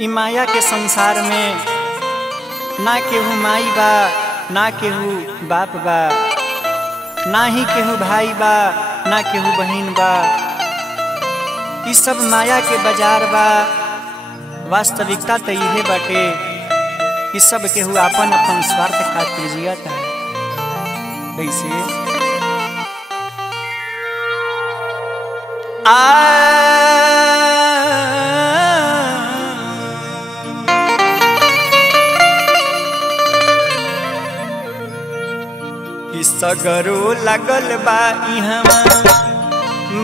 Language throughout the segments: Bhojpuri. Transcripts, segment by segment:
इ माया के संसार में ना केहू माई बा ना केहू बाप बा, ना ही केहू भाई बा ना केहू बहिन बा। इ सब माया के बाजार बा। वास्तविकता तो इहे बाटे कि सब केहू अपन अपन स्वार्थ खातिर जियता। कैसे सगरो लगल बा इहवा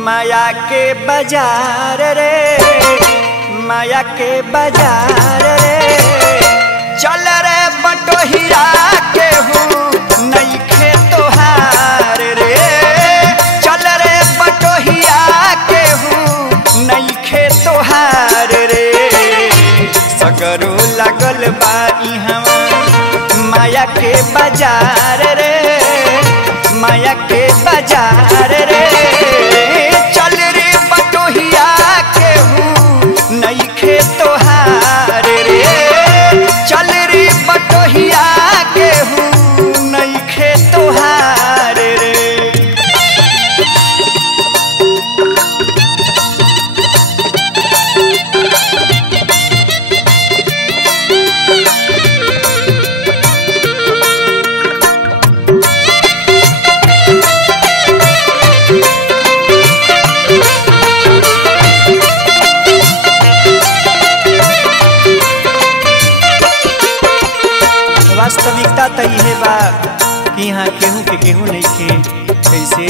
माया के बाजार रे, माया के बाजार रे। चल रे बटोहिया केहू नइखे तोहार रे, चल रे बटोहिया केहू नइखे तोहार रे। सगरो लगल बा इहवा माया के बाजार रे, माया के बाजार रे। चल रे बटोहिया केहू नइखे तोहार रे, चल रे बटोहिया केहू नइखे तोहार रे। वास्तविकता तो यह बा कि यहाँ केहू के केहू नहीं खे। कैसे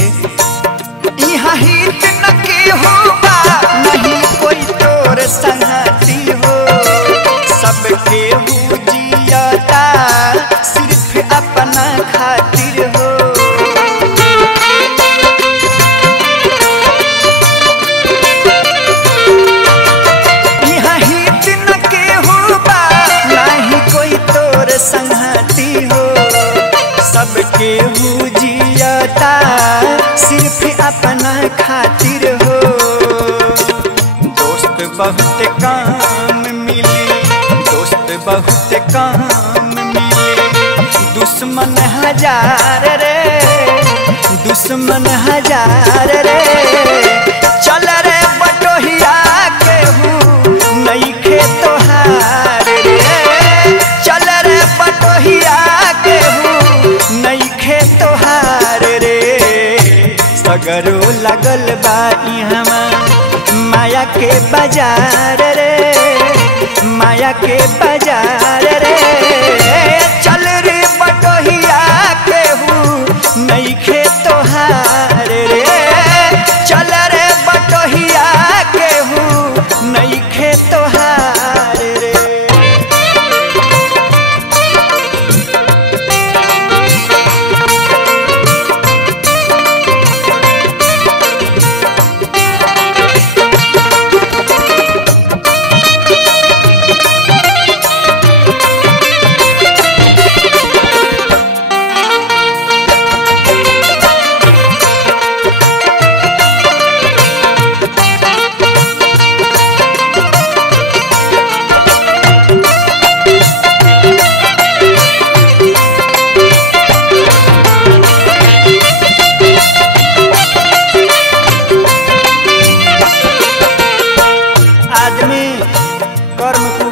यहाँ हित न केहू बा, नहीं कोई तोर संगती हो। सब केहू जियता सिर्फ अपना खातिर हो। यहाँ हित न केहू बा, नहीं कोई तोर संगती हो। सब केहू जियता सिर्फ अपना खातिर हो। दोस्त बहुत काम मिली, दोस्त बहुत काम मिली, दुश्मन हजार रे, दुश्मन हजार रे। चल रे बटोहिया केहू नइखे तोहार रे, चल रे बटोहिया केहू नइखे तोहार रे। सगरो लगल बा इहवा माया के बाजार रे, माया के बाजार रे। चल रे बटोहिया केहू नइखे तोहार रे, चल रे बटोहिया केहू नइखे तोहार रे।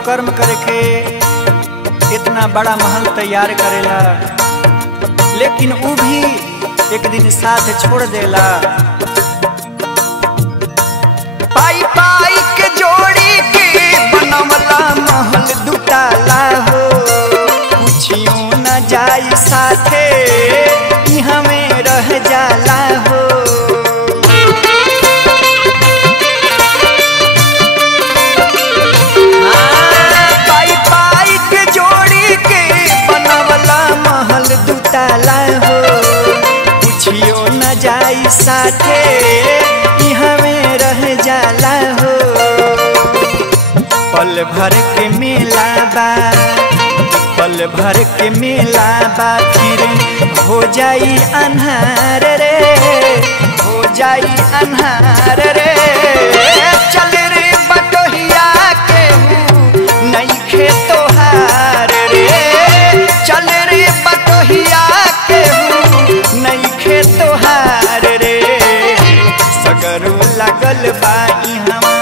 कर्म करके इतना बड़ा महल तैयार करेला, लेकिन वो भी एक दिन साथ छोड़ देला। पाई पाई के जोड़ी के बनवला महल दुताला हो। कुछियों न जाई साथे इहाँ में रह जाला हो। कुछियो न जाई साथे इहाँ में रह जाला हो। पल भर के मेला बा, पल भर के मेला बा, फिर हो जाई अन्हार रे, हो जाई अन्हार रे। चल रे बटोहिया केहू नईखे तोहार रे चल रे बटोहिया केहू नईखे तोहार रे सगरो लगल बा इहवा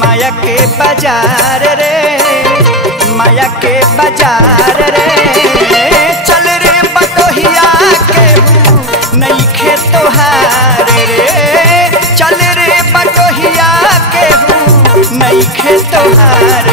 माया के बाजार रे माया के बाजार रे चल रे बटोहिया केहू नईखे तोहार रे चल रे बटोहिया केहू नईखे तोहार